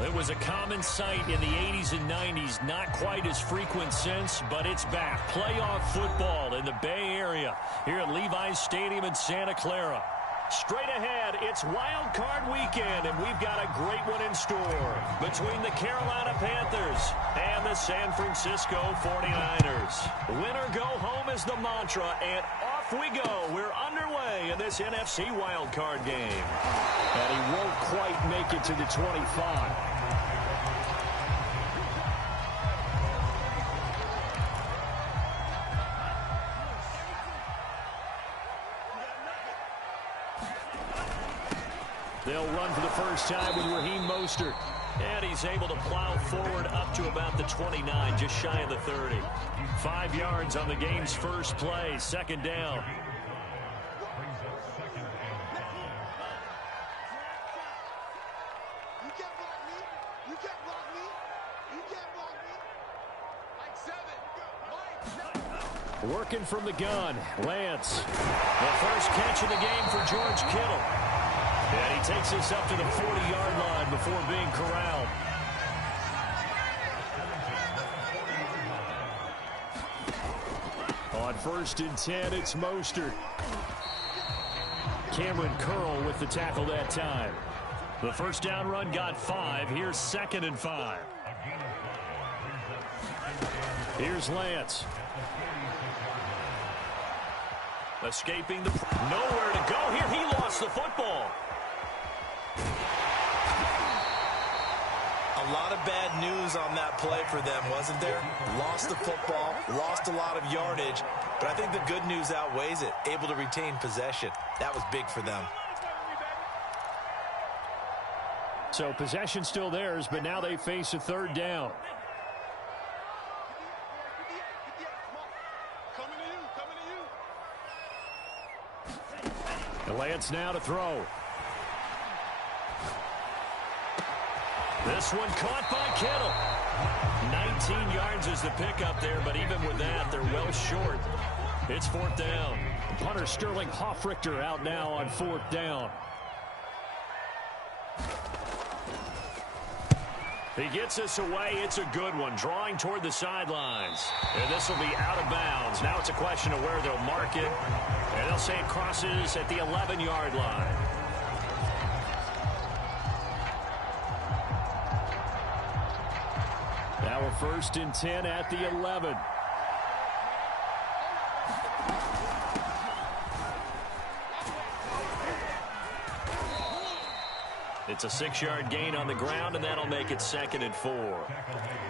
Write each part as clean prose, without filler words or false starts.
It was a common sight in the 80s and 90s, not quite as frequent since, but it's back. Playoff football in the Bay Area here at Levi's Stadium in Santa Clara. Straight ahead, it's Wild Card Weekend, and we've got a great one in store between the Carolina Panthers and the San Francisco 49ers. Win or go home is the mantra, and off we go. We're underway in this NFC Wild Card game. And he won't quite make it to the 25. They'll run for the first time with Raheem Mostert. And he's able to plow forward up to about the 29, just shy of the 30. 5 yards on the game's first play, second down. Working from the gun, Lance. The first catch of the game for George Kittle. And he takes us up to the 40-yard line before being corralled. On 1st and 10, it's Mostert. Cameron Curl with the tackle that time. The first down run got 5. Here's 2nd and 5. Here's Lance. Escaping the... Nowhere to go here. He lost the football. A lot of bad news on that play for them, wasn't there? Lost the football, lost a lot of yardage, but I think the good news outweighs it. Able to retain possession. That was big for them. So possession still theirs, but now they face a 3rd down. Lance now to throw. This one caught by Kittle. 19 yards is the pickup there, but even with that, they're well short. It's 4th down. Punter Sterling Hoffrichter out now on 4th down. He gets us away. It's a good one, drawing toward the sidelines. And this will be out of bounds. Now it's a question of where they'll mark it. And they'll say it crosses at the 11-yard line. Now a 1st and 10 at the 11. It's a 6-yard gain on the ground, and that'll make it 2nd and 4. All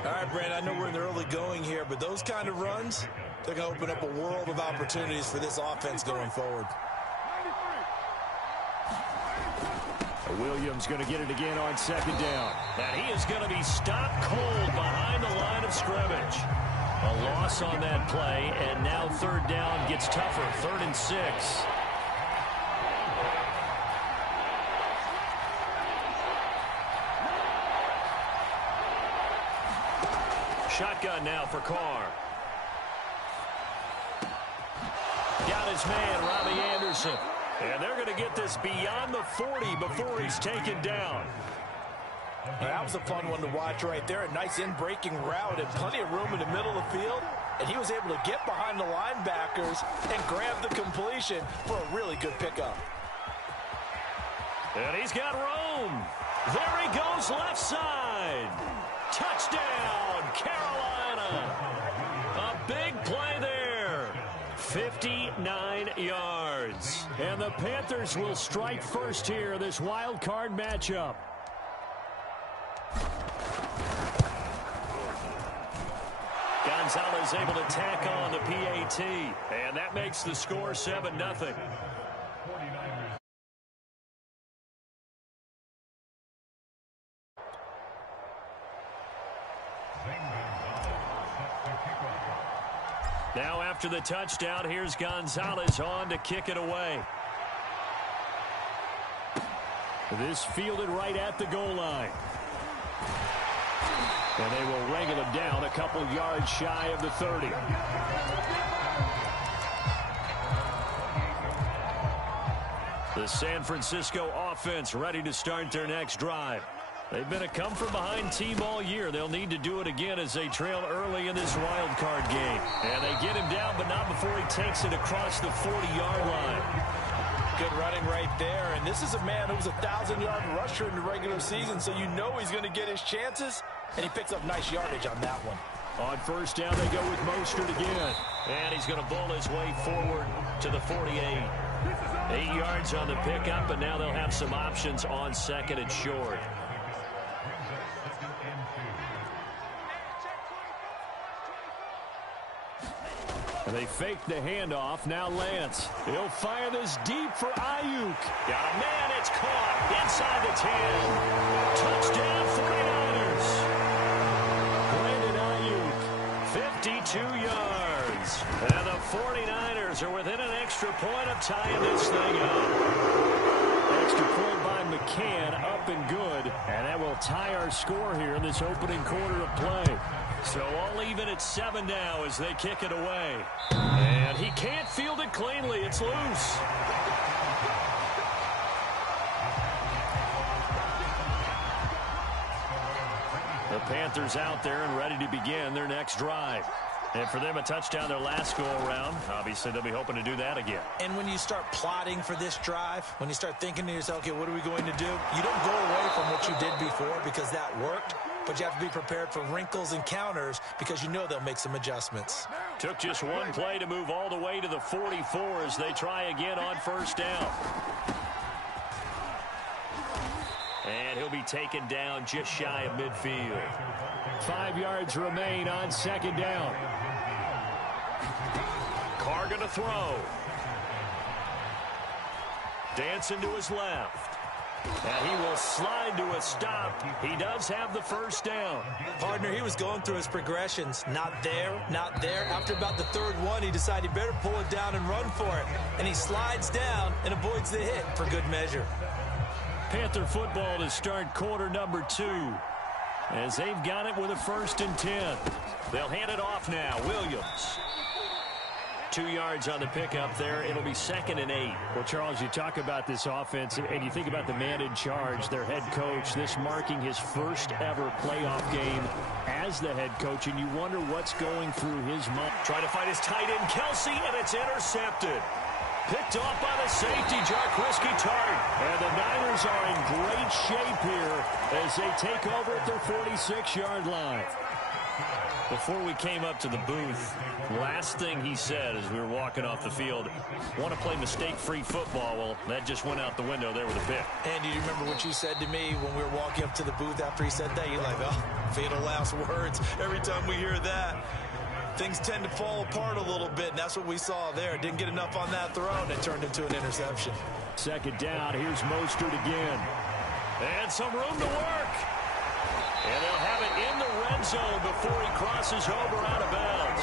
right, Brandon, I know we're in the early going here, but those kind of runs, they're going to open up a world of opportunities for this offense going forward. Williams going to get it again on 2nd down. And he is going to be stopped cold behind the line of scrimmage. A loss on that play, and now 3rd down gets tougher. 3rd and 6. Shotgun now for Carr. Got his man, Robbie Anderson. And they're going to get this beyond the 40 before he's taken down. That was a fun one to watch right there. A nice in-breaking route and plenty of room in the middle of the field. And he was able to get behind the linebackers and grab the completion for a really good pickup. And he's got room. There he goes left side. Touchdown, Carolina. A big play there. 59 yards. And the Panthers will strike first here, this wild card matchup. Gonzalez able to tack on the PAT. And that makes the score 7-0. Now after the touchdown, here's Gonzalez on to kick it away. This fielded right at the goal line. And they will wrangle him down a couple yards shy of the 30. The San Francisco offense ready to start their next drive. They've been a come-from-behind team all year. They'll need to do it again as they trail early in this wild card game. And they get him down, but not before he takes it across the 40-yard line. Good running right there. And this is a man who was a 1,000-yard rusher in the regular season, so you know he's going to get his chances. And he picks up nice yardage on that one. On first down, they go with Mostert again. And he's going to bull his way forward to the 48. 8 yards on the pickup, and now they'll have some options on second and short. And they fake the handoff. Now Lance. He'll fire this deep for Ayuk. Got a man. It's caught inside the 10. Touchdown 49ers. Brandon Ayuk, 52 yards. And the 49ers are within an extra point of tying this thing up. Extra point by McCann, up and good. And that will tie our score here in this opening quarter of play. So all even at 7 now as they kick it away. And he can't field it cleanly. It's loose. The Panthers out there and ready to begin their next drive. And for them, a touchdown their last go-around. Obviously, they'll be hoping to do that again. And when you start plotting for this drive, when you start thinking to yourself, okay, what are we going to do? You don't go away from what you did before because that worked. But you have to be prepared for wrinkles and counters because you know they'll make some adjustments. Took just one play to move all the way to the 44 as they try again on first down. And he'll be taken down just shy of midfield. 5 yards remain on second down. Carr going to throw. Dancing to his left. And he will slide to a stop. He does have the first down. Partner, he was going through his progressions. Not there, not there. After about the third one, he decided he better pull it down and run for it. And he slides down and avoids the hit for good measure. Panther football to start quarter number 2. As they've got it with a 1st and 10. They'll hand it off now. Williams. 2 yards on the pickup there. It'll be 2nd and 8. Well, Charles, you talk about this offense, and you think about the man in charge, their head coach, this marking his first ever playoff game as the head coach, and you wonder what's going through his mind. Trying to find his tight end, Kelsey, and it's intercepted. Picked off by the safety, Jarquiski Tartt. And the Niners are in great shape here as they take over at their 46-yard line. Before we came up to the booth, last thing he said as we were walking off the field, want to play mistake-free football. Well, that just went out the window there with a pick. And do you remember what you said to me when we were walking up to the booth after he said that? You're like, oh, fatal last words. Every time we hear that, things tend to fall apart a little bit, and that's what we saw there. Didn't get enough on that throw, and it turned into an interception. 2nd down. Here's Mostert again. And some room to work. And they'll have it in the red zone before he crosses over out of bounds.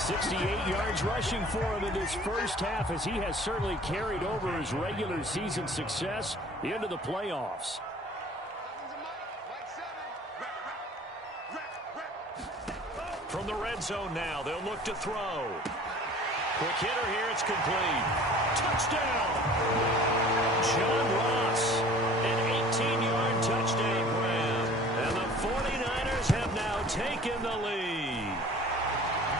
68 yards rushing for him in this first half as he has certainly carried over his regular season success into the playoffs. From the red zone now, they'll look to throw. Quick hitter here, it's complete. Touchdown! John Ross, an 18-yard touchdown grab. And the 49ers have now taken the lead.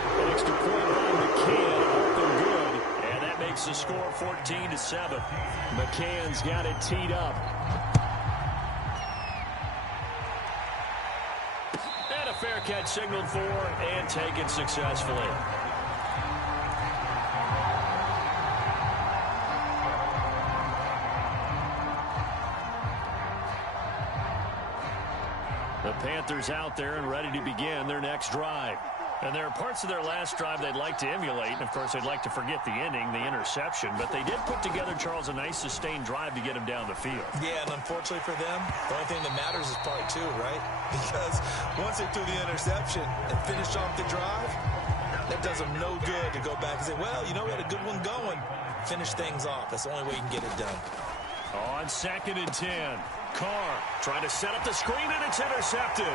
An extra point by McCann, up and good. And that makes the score 14-7. McCann's got it teed up. And a fair catch signaled for and taken successfully. The Panthers out there and ready to begin their next drive. And there are parts of their last drive they'd like to emulate. And, of course, they'd like to forget the ending, the interception. But they did put together, Charles, a nice sustained drive to get him down the field. Yeah, and unfortunately for them, the only thing that matters is part 2, right? Because once they threw the interception and finished off the drive, that does them no good to go back and say, well, you know, we had a good one going. Finish things off. That's the only way you can get it done. On 2nd and 10. Carr trying to set up the screen, and it's intercepted.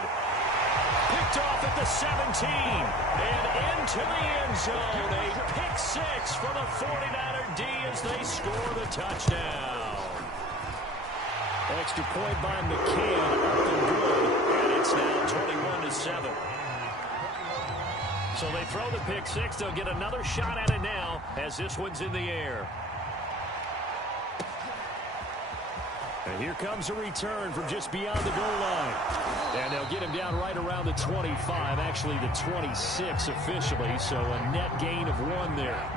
Picked off at the 17 and into the end zone. A pick 6 for the 49er D as they score the touchdown. Extra point by McCann, up and good, and it's now 21-7. So they throw the pick six. They'll get another shot at it now as this one's in the air. And here comes a return from just beyond the goal line. And they'll get him down right around the 25, actually the 26 officially, so a net gain of 1 there.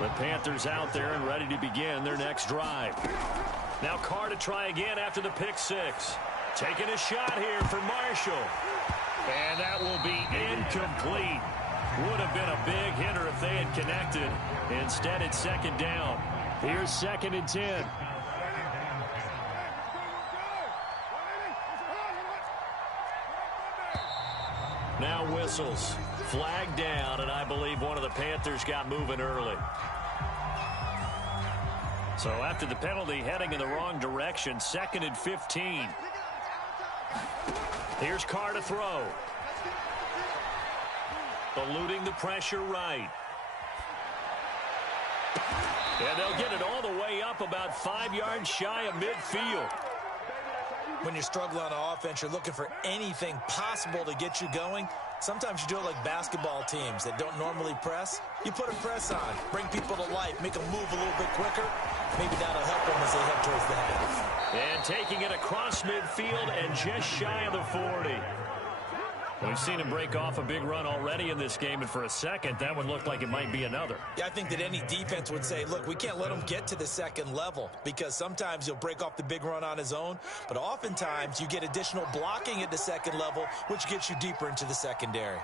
The Panthers out there and ready to begin their next drive. Now Carr to try again after the pick six. Taking a shot here for Marshall. And that will be incomplete. Would have been a big hitter if they had connected. Instead, it's second down. Here's 2nd and 10. Now whistles. Flag down, and I believe one of the Panthers got moving early. So after the penalty, heading in the wrong direction, 2nd and 15. Here's Carr to throw. Eluding the pressure right. And they'll get it all the way up about 5 yards shy of midfield. When you're struggling on offense, you're looking for anything possible to get you going. Sometimes you do it like basketball teams that don't normally press. You put a press on, bring people to life, make them move a little bit quicker. Maybe that'll help them as they head towards the half. And taking it across midfield and just shy of the 40. We've seen him break off a big run already in this game, and for a second, that would look like it might be another. Yeah, I think that any defense would say, look, we can't let him get to the second level, because sometimes he'll break off the big run on his own, but oftentimes you get additional blocking at the second level, which gets you deeper into the secondary.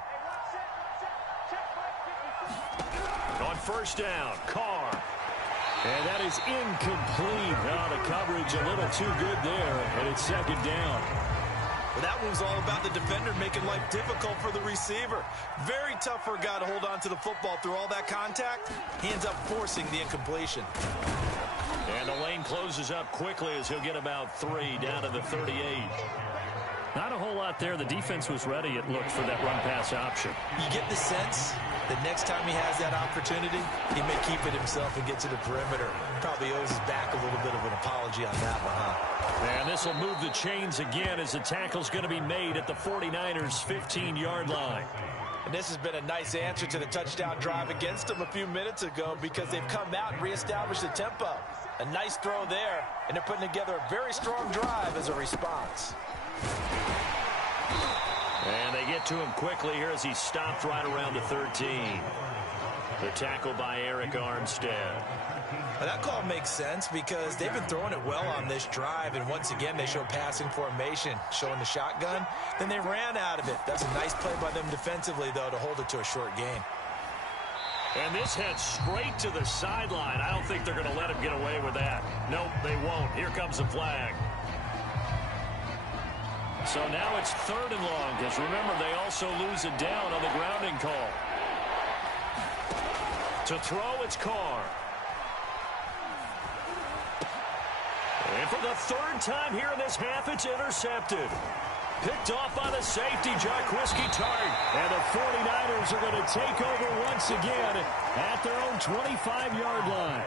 On first down, Carr. And that is incomplete. Oh, the coverage a little too good there, and it's second down. Well, that one was all about the defender making life difficult for the receiver. Very tough for a guy to hold on to the football through all that contact. He ends up forcing the incompletion. And the lane closes up quickly as he'll get about 3 down to the 38. Not a whole lot there. The defense was ready, it looked, for that run-pass option. You get the sense that next time he has that opportunity, he may keep it himself and get to the perimeter. Probably owes his back a little bit of an apology on that one, huh? And this will move the chains again as the tackle's going to be made at the 49ers' 15-yard line. And this has been a nice answer to the touchdown drive against them a few minutes ago, because they've come out and reestablished the tempo. A nice throw there, and they're putting together a very strong drive as a response. And they get to him quickly here as he stopped right around the 13. The tackle by Eric Armstead. Now that call makes sense because they've been throwing it well on this drive, and once again they show passing formation, showing the shotgun. Then they ran out of it. That's a nice play by them defensively, though, to hold it to a short gain. And this heads straight to the sideline. I don't think they're going to let him get away with that. Nope, they won't. Here comes the flag. So now it's 3rd and long, because remember, they also lose it down on the grounding call. To throw, it's Carr. And for the 3rd time here in this half, it's intercepted. Picked off by the safety, Jaquiski Tartt. And the 49ers are going to take over once again at their own 25-yard line.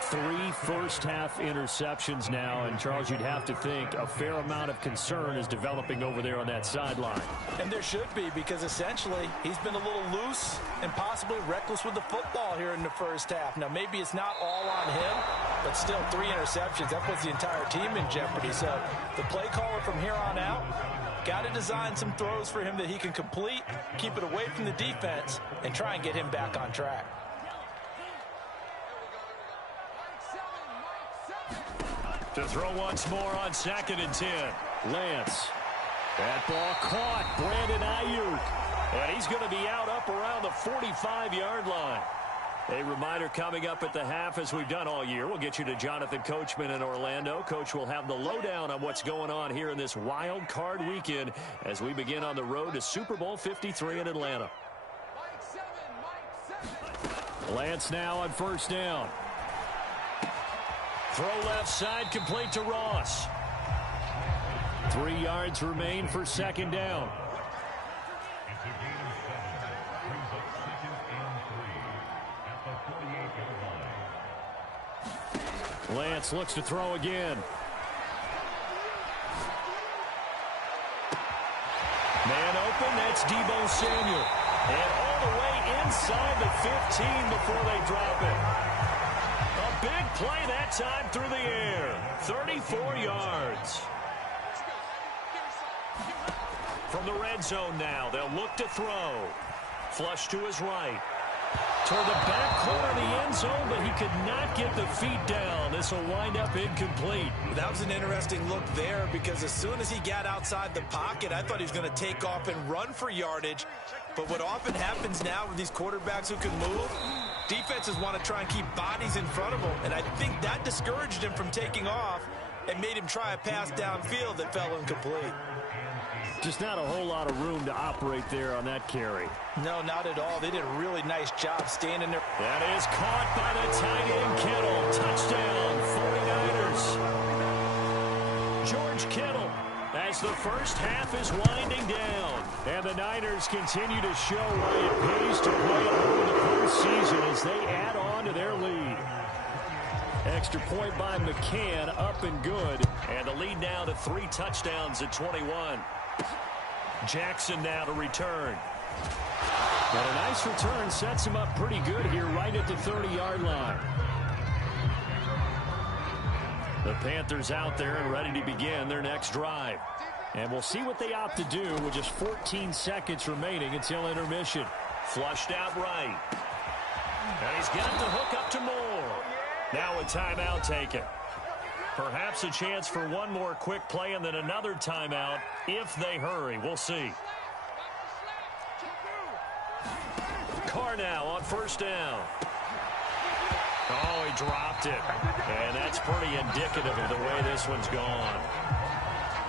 3 first-half interceptions now, and Charles, you'd have to think a fair amount of concern is developing over there on that sideline. And there should be, because essentially he's been a little loose and possibly reckless with the football here in the first half. Now, maybe it's not all on him, but still 3 interceptions. That puts the entire team in jeopardy. So the play caller from here on out got to design some throws for him that he can complete, keep it away from the defense, and try and get him back on track. To throw once more on 2nd and 10. Lance. That ball caught. Brandon Ayuk. And he's going to be out up around the 45-yard line. A reminder coming up at the half, as we've done all year. We'll get you to Jonathan Coachman in Orlando. Coach will have the lowdown on what's going on here in this wild card weekend as we begin on the road to Super Bowl 53 in Atlanta. Lance now on first down. Throw left side, complete to Ross. 3 yards remain for second down. Lance looks to throw again. Man open, that's Deebo Samuel. And all the way inside the 15 before they drop it. A big play that time through the air. 34 yards. From the red zone now, they'll look to throw. Flush to his right. Toward the back corner of the end zone, but he could not get the feet down. This will wind up incomplete. That was an interesting look there because as soon as he got outside the pocket, I thought he was going to take off and run for yardage. But what often happens now with these quarterbacks who can move, defenses want to try and keep bodies in front of them. And I think that discouraged him from taking off and made him try a pass downfield that fell incomplete. Just not a whole lot of room to operate there on that carry. No, not at all. They did a really nice job standing there. That is caught by the tight end, Kittle. Touchdown, 49ers. George Kittle, as the first half is winding down. And the Niners continue to show why it pays to play at home in the postseason as they add on to their lead. Extra point by McCann, up and good. And the lead now to 3 touchdowns at 21. Jackson now to return. But a nice return sets him up pretty good here right at the 30-yard line. The Panthers out there and ready to begin their next drive. And we'll see what they opt to do with just 14 seconds remaining until intermission. Flushed out right. And he's got the hook up to Moore. Now a timeout taken. Perhaps a chance for one more quick play and then another timeout if they hurry. We'll see. Carr now on first down. Oh, he dropped it. And that's pretty indicative of the way this one's gone.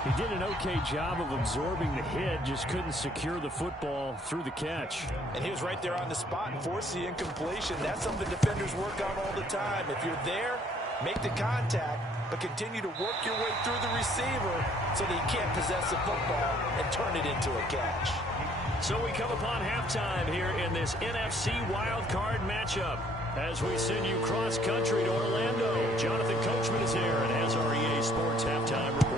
He did an okay job of absorbing the hit, just couldn't secure the football through the catch. And he was right there on the spot and forced the incompletion. That's something defenders work on all the time. If you're there, make the contact, but continue to work your way through the receiver so that he can't possess the football and turn it into a catch. So we come upon halftime here in this NFC wildcard matchup. As we send you cross-country to Orlando, Jonathan Coachman is here and has our EA Sports Halftime Report.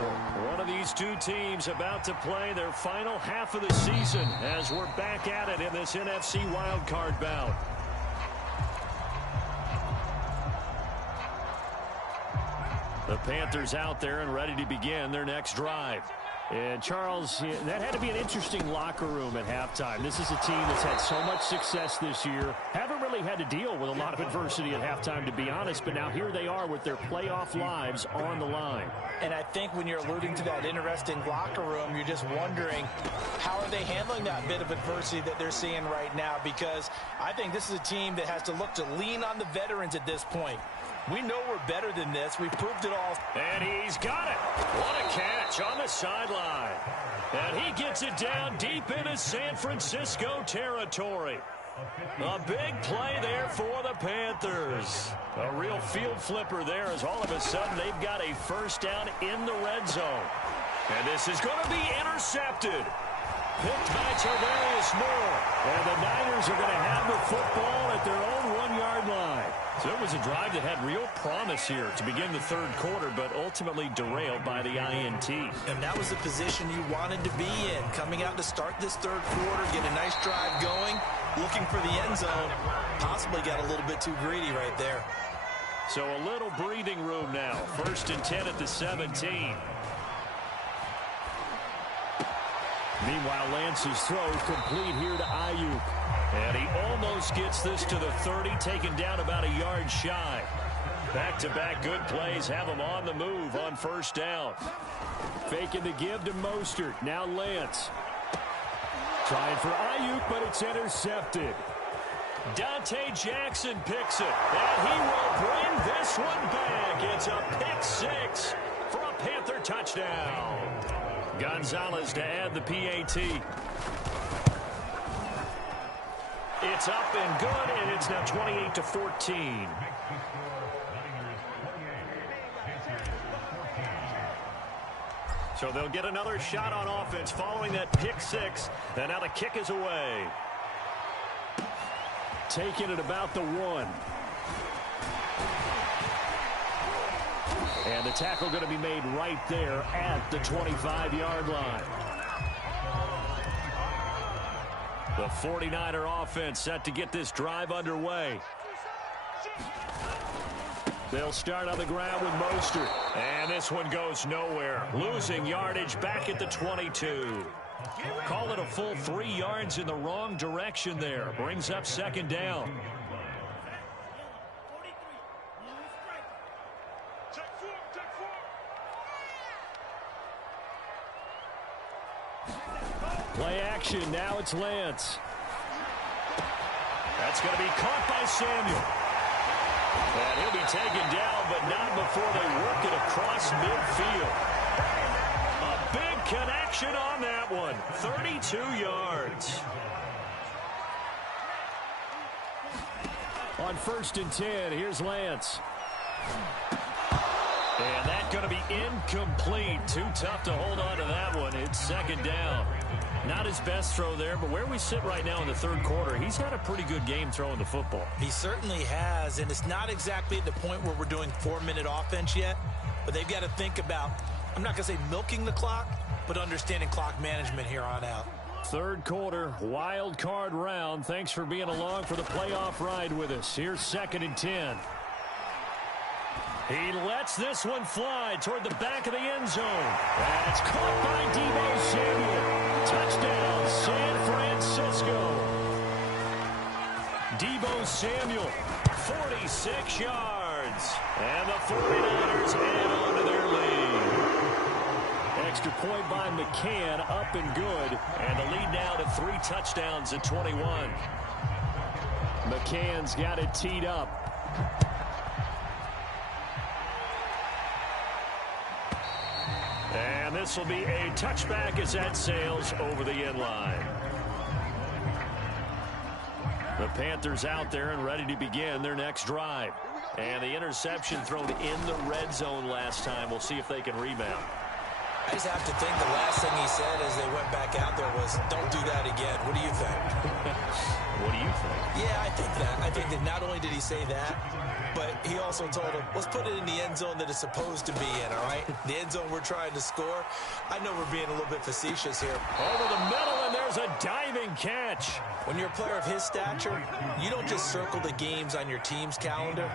One of these two teams about to play their final half of the season as we're back at it in this NFC wildcard bout. The Panthers out there and ready to begin their next drive. And, Charles, that had to be an interesting locker room at halftime. This is a team that's had so much success this year. Haven't really had to deal with a lot of adversity at halftime, to be honest. But now here they are with their playoff lives on the line. And I think when you're alluding to that interesting locker room, you're just wondering how are they handling that bit of adversity that they're seeing right now? Because I think this is a team that has to look to lean on the veterans at this point. We know we're better than this. We've proved it all. And he's got it. What a catch on the sideline. And he gets it down deep into San Francisco territory. A big play there for the Panthers. A real field flipper there as all of a sudden they've got a first down in the red zone. And this is going to be intercepted. Picked by Tarvarius Moore. And the Niners are going to have the football at their own 1-yard line. So it was a drive that had real promise here to begin the third quarter, but ultimately derailed by the INT. And that was the position you wanted to be in. Coming out to start this third quarter, get a nice drive going, looking for the end zone. Possibly got a little bit too greedy right there. So a little breathing room now. 1st and 10 at the 17. Meanwhile, Lance's throw complete here to Ayuk. And he almost gets this to the 30, taken down about a yard shy. Back-to-back good plays have him on the move on first down. Faking the give to Mostert. Now Lance. Trying for Ayuk, but it's intercepted. Dante Jackson picks it. And he will bring this one back. It's a pick six for a Panther touchdown. Gonzalez to add the PAT. It's up and good, and it's now 28-14. So they'll get another shot on offense following that pick six. And now the kick is away. Taking it about the 1. And the tackle going to be made right there at the 25-yard line. The 49er offense set to get this drive underway. They'll start on the ground with Mostert. And this one goes nowhere. Losing yardage back at the 22. Call it a full 3 yards in the wrong direction there. Brings up second down. Play action. Now it's Lance. That's going to be caught by Samuel. And he'll be taken down, but not before they work it across midfield. A big connection on that one. 32 yards. On 1st and 10, here's Lance. And that's going to be incomplete. Too tough to hold on to that one. It's second down. Not his best throw there, but where we sit right now in the third quarter, he's had a pretty good game throwing the football. He certainly has, and it's not exactly at the point where we're doing 4-minute offense yet, but they've got to think about, I'm not going to say milking the clock, but understanding clock management here on out. Third quarter, wild card round. Thanks for being along for the playoff ride with us. Here's 2nd and 10. He lets this one fly toward the back of the end zone. That's caught by Deebo Samuel. Touchdown, San Francisco. Deebo Samuel, 46 yards. And the 49ers add on to their lead. Extra point by McCann, up and good. And the lead now to 3 touchdowns at 21. McCann's got it teed up. And this will be a touchback as that sails over the end line. The Panthers out there and ready to begin their next drive. And the interception thrown in the red zone last time. We'll see if they can rebound. I just have to think the last thing he said as they went back out there was, don't do that again. What do you think? What do you think? Yeah, I think that. I think that not only did he say that, but he also told him, let's put it in the end zone that it's supposed to be in, all right? The end zone we're trying to score. I know we're being a little bit facetious here. Over the middle, and there's a diving catch. When you're a player of his stature, you don't just circle the games on your team's calendar.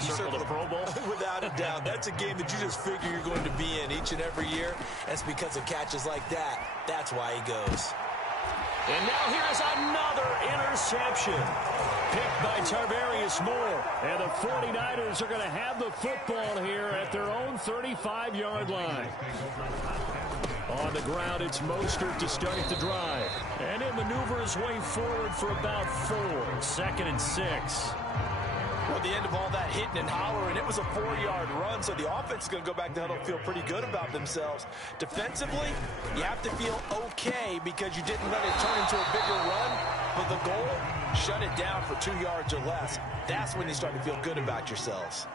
You circle the Pro Bowl? Without a doubt. That's a game that you just figure you're going to be in each and every year. And it's because of catches like that. That's why he goes. And now here's another interception. Picked by Tarvarius Moore. And the 49ers are going to have the football here at their own 35-yard line. On the ground, it's Mostert to start the drive. And he'll maneuver his way forward for about 4. 2nd and 6. Well, at the end of all that hitting and hollering, it was a 4-yard run, so the offense is going to go back to huddle and feel pretty good about themselves. Defensively, you have to feel okay because you didn't let it turn into a bigger run, but the goal, shut it down for 2 yards or less. That's when you start to feel good about yourselves.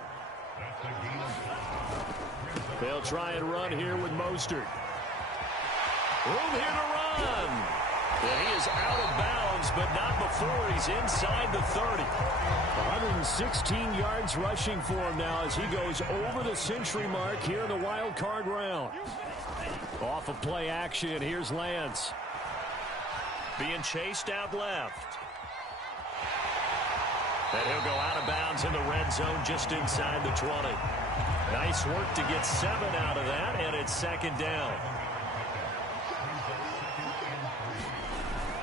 They'll try and run here with Mostert. Room here to run. And he is out of bounds, but not before he's inside the 30. 116 yards rushing for him now as he goes over the century mark here in the wild card round. Off of play action, here's Lance. Being chased out left. And he'll go out of bounds in the red zone just inside the 20. Nice work to get 7 out of that, and it's 2nd down.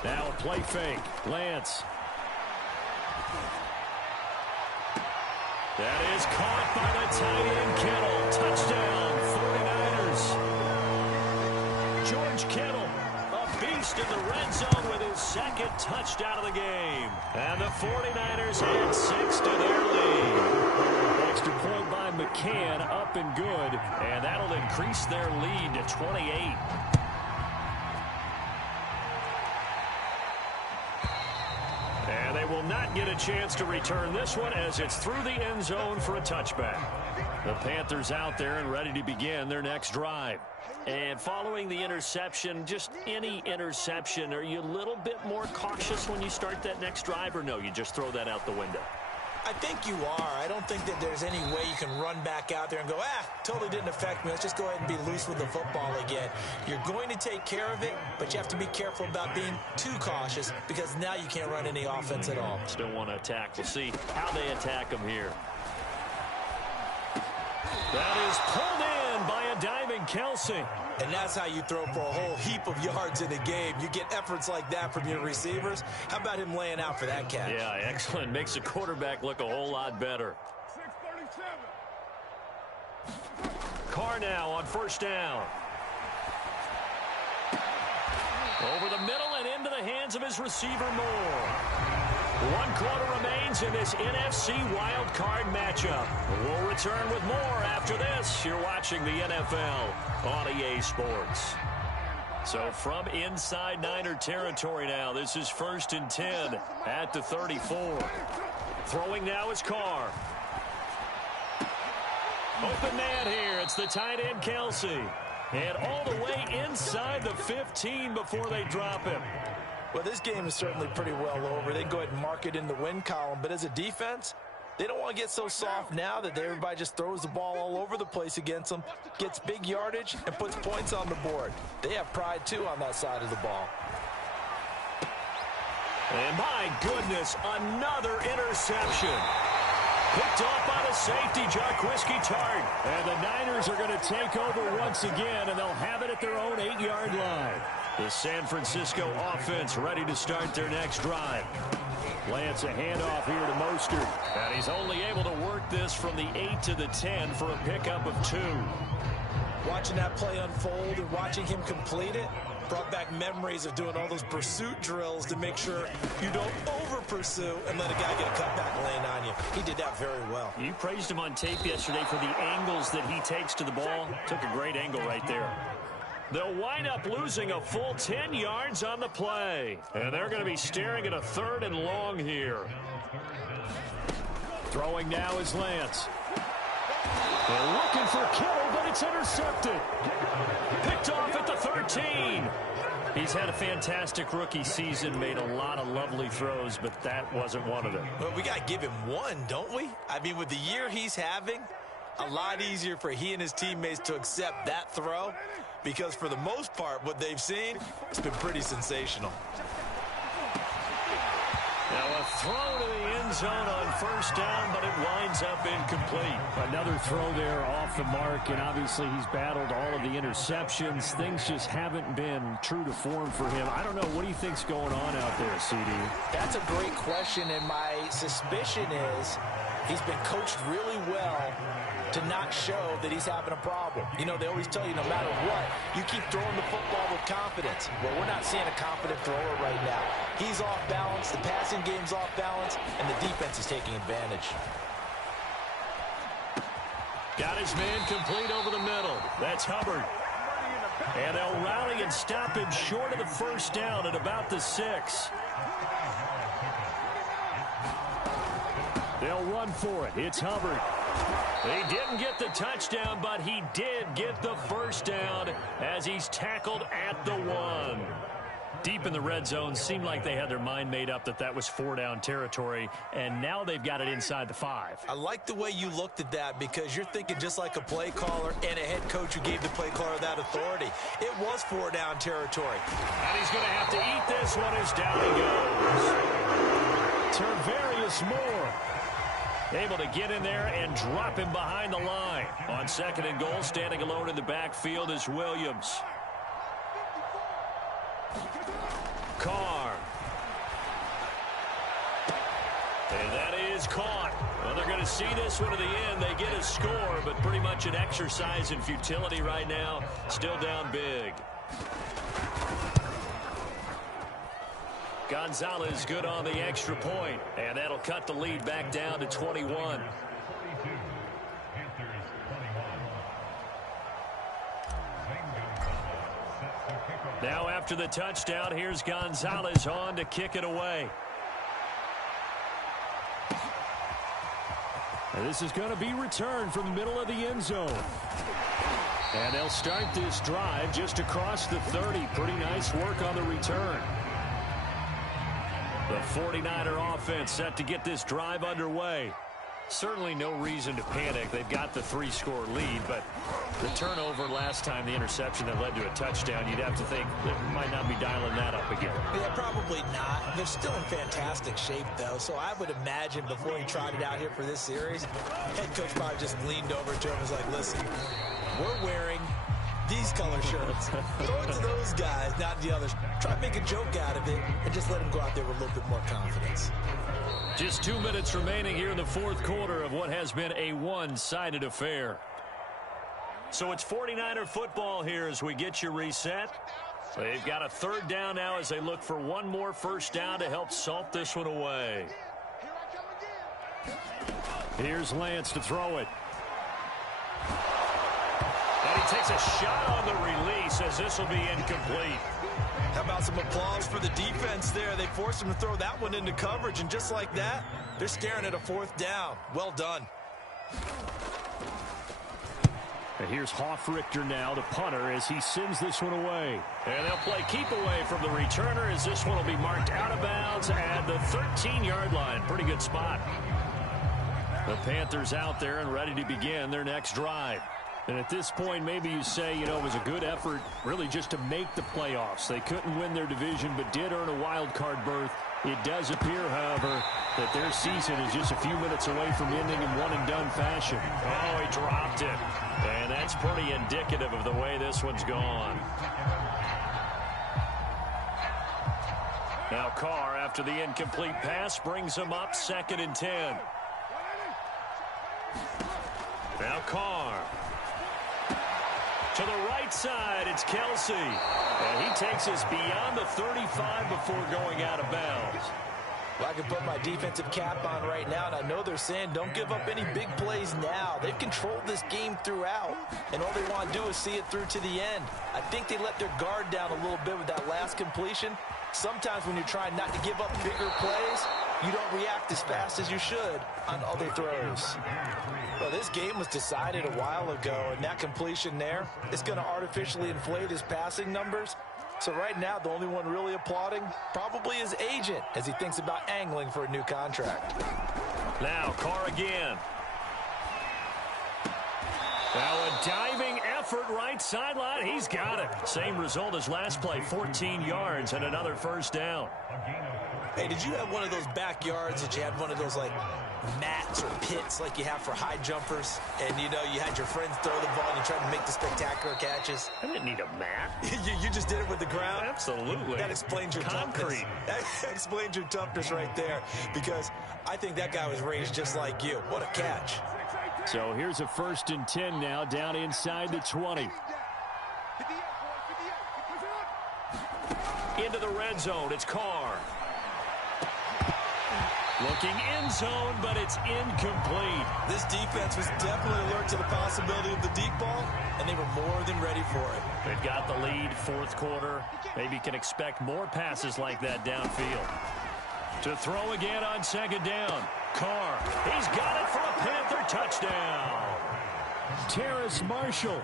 Now a play fake. Lance. That is caught by the tight end Kittle. Touchdown, 49ers. George Kittle, a beast in the red zone with his 2nd touchdown of the game. And the 49ers add 6 to their lead. Extra point by McCann, up and good. And that'll increase their lead to 28. And they will not get a chance to return this one as it's through the end zone for a touchback. The Panthers out there and ready to begin their next drive. And following the interception, just any interception, are you a little bit more cautious when you start that next drive, or no, you just throw that out the window? I think you are. I don't think that there's any way you can run back out there and go, totally didn't affect me. Let's just go ahead and be loose with the football again. You're going to take care of it, but you have to be careful about being too cautious because now you can't run any offense at all. Still want to attack. We'll see how they attack them here. That is pulled in by a diving Kelce. And that's how you throw for a whole heap of yards in a game. You get efforts like that from your receivers. How about him laying out for that catch? Yeah, excellent. Makes the quarterback look a whole lot better. 637. Carr now on first down. Over the middle and into the hands of his receiver Moore. 1 quarter remains in this NFC wildcard matchup. We'll return with more after this. You're watching the NFL on EA Sports. So from inside Niner territory now, this is 1st and 10 at the 34. Throwing now is Carr. Open man here. It's the tight end Kelce. And all the way inside the 15 before they drop him. Well, this game is certainly pretty well over. They can go ahead and mark it in the win column. But as a defense, they don't want to get so soft now that everybody just throws the ball all over the place against them, gets big yardage, and puts points on the board. They have pride, too, on that side of the ball. And my goodness, another interception. Picked off by the safety, Jarquiski Tart. And the Niners are going to take over once again, and they'll have it at their own 8-yard line. The San Francisco offense ready to start their next drive. Lance, a handoff here to Mostert. And he's only able to work this from the 8 to the 10 for a pickup of 2. Watching that play unfold and watching him complete it brought back memories of doing all those pursuit drills to make sure you don't over-pursue and let a guy get a cutback lane on you. He did that very well. You praised him on tape yesterday for the angles that he takes to the ball. Took a great angle right there. They'll wind up losing a full 10 yards on the play. And they're going to be staring at a 3rd and long here. Throwing now is Lance. They're looking for Kittle, but it's intercepted. Picked off at the 13. He's had a fantastic rookie season, made a lot of lovely throws, but that wasn't one of them. Well, we got to give him one, don't we? I mean, with the year he's having, a lot easier for he and his teammates to accept that throw because for the most part, what they've seen, it's been pretty sensational. Now a throw to the end zone on first down, but it winds up incomplete. Another throw there off the mark, and obviously he's battled all of the interceptions. Things just haven't been true to form for him. I don't know. What do you think's going on out there, CD? That's a great question, and my suspicion is he's been coached really well to not show that he's having a problem. You know, they always tell you no matter what, you keep throwing the football with confidence. Well, we're not seeing a confident thrower right now. He's off balance, the passing game's off balance, and the defense is taking advantage. Got his man complete over the middle. That's Hubbard. And they'll rally and stop him short of the first down at about the 6. They'll run for it. It's Hubbard. He didn't get the touchdown, but he did get the first down as he's tackled at the 1. Deep in the red zone, seemed like they had their mind made up that that was 4-down territory, and now they've got it inside the 5. I like the way you looked at that because you're thinking just like a play caller and a head coach who gave the play caller that authority. It was 4-down territory. And he's going to have to eat this one as down he goes. Tarvarius Moore able to get in there and drop him behind the line. On 2nd and goal, standing alone in the backfield is Williams. Carr. And that is caught. Well, they're going to see this one to the end. They get a score, but pretty much an exercise in futility right now. Still down big. Gonzalez good on the extra point, and that'll cut the lead back down to 21. Now after the touchdown, here's Gonzalez on to kick it away. And this is going to be returned from the middle of the end zone. And they'll start this drive just across the 30. Pretty nice work on the return. The 49er offense set to get this drive underway. Certainly no reason to panic. They've got the 3-score lead, but the turnover last time, the interception that led to a touchdown, you'd have to think they might not be dialing that up again. Yeah, probably not. They're still in fantastic shape, though, so I would imagine before he trotted out here for this series, head coach probably just leaned over to him and was like, listen, we're wearing these color shirts. Throw it to those guys, not the others. Try to make a joke out of it and just let them go out there with a little bit more confidence. Just 2 minutes remaining here in the fourth quarter of what has been a one-sided affair. So it's 49er football here as we get you reset. They've got a third down now as they look for one more first down to help salt this one away. Here's Lance to throw it. And he takes a shot on the release as this will be incomplete. How about some applause for the defense there? They forced him to throw that one into coverage, and just like that, they're staring at a fourth down. Well done. And here's Hoffrichter now, the punter, as he sends this one away. And they'll play keep away from the returner as this one will be marked out of bounds at the 13-yard line. Pretty good spot. The Panthers out there and ready to begin their next drive. And at this point, maybe you say, you know, it was a good effort really just to make the playoffs. They couldn't win their division but did earn a wild card berth. It does appear, however, that their season is just a few minutes away from ending in one-and-done fashion. Oh, he dropped it. And that's pretty indicative of the way this one's gone. Now Carr, after the incomplete pass, brings him up 2nd and 10. Now Carr. To the right side, it's Kelsey. And he takes us beyond the 35 before going out of bounds. Well, I can put my defensive cap on right now, and I know they're saying don't give up any big plays now. They've controlled this game throughout, and all they want to do is see it through to the end. I think they let their guard down a little bit with that last completion. Sometimes when you're trying not to give up bigger plays, you don't react as fast as you should on other throws. Well, this game was decided a while ago, and that completion there is going to artificially inflate his passing numbers. So right now, the only one really applauding probably his agent as he thinks about angling for a new contract. Now, Carr again. Now a diving effort right sideline. He's got it. Same result as last play, 14 yards and another first down. Hey, did you have one of those backyards that you had one of those, like, mats or pits like you have for high jumpers? And, you know, you had your friends throw the ball and you tried to make the spectacular catches? I didn't need a mat. you just did it with the ground? Absolutely. That explains your concrete. Toughness. That explains your toughness right there, because I think that guy was raised just like you. What a catch. So here's a 1st and 10 now, down inside the 20. Into the red zone, it's Carr. Looking end zone, but it's incomplete. This defense was definitely alert to the possibility of the deep ball, and they were more than ready for it. They've got the lead, fourth quarter. Maybe can expect more passes like that downfield. To throw again on 2nd down. Carr, he's got it for a Panther touchdown. Terrace Marshall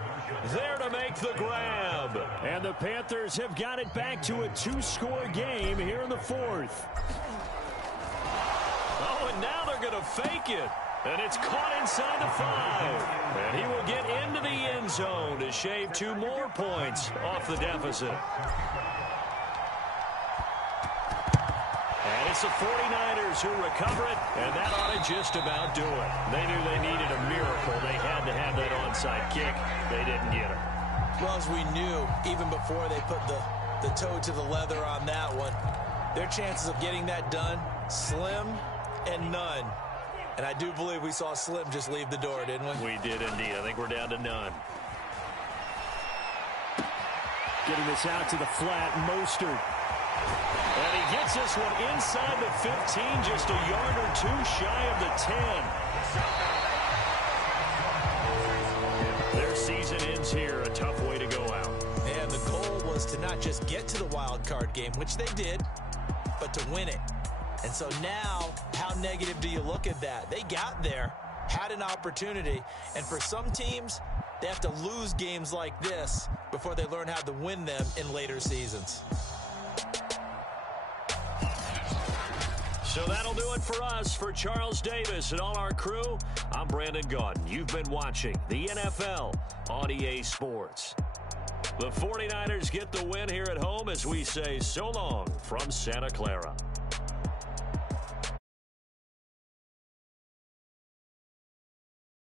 there to make the grab. And the Panthers have got it back to a 2-score game here in the 4th. Oh, and now they're going to fake it. And it's caught inside the 5. And he will get into the end zone to shave 2 more points off the deficit. And it's the 49ers who recover it, and that ought to just about do it. They knew they needed a miracle. They had to have that onside kick. They didn't get it. Well, as we knew, even before they put the toe to the leather on that one, their chances of getting that done, slim and none. And I do believe we saw Slim just leave the door, didn't we? We did indeed. I think we're down to none. Getting this out to the flat, Mostert. And he gets this one inside the 15, just a yard or 2 shy of the 10. Their season ends here. A tough way to go out. And the goal was to not just get to the wild card game, which they did, but to win it. And so now, how negative do you look at that? They got there, had an opportunity, and for some teams, they have to lose games like this before they learn how to win them in later seasons. So that'll do it for us. For Charles Davis and all our crew, I'm Brandon Gaudin. You've been watching the NFL on EA Sports. The 49ers get the win here at home as we say so long from Santa Clara.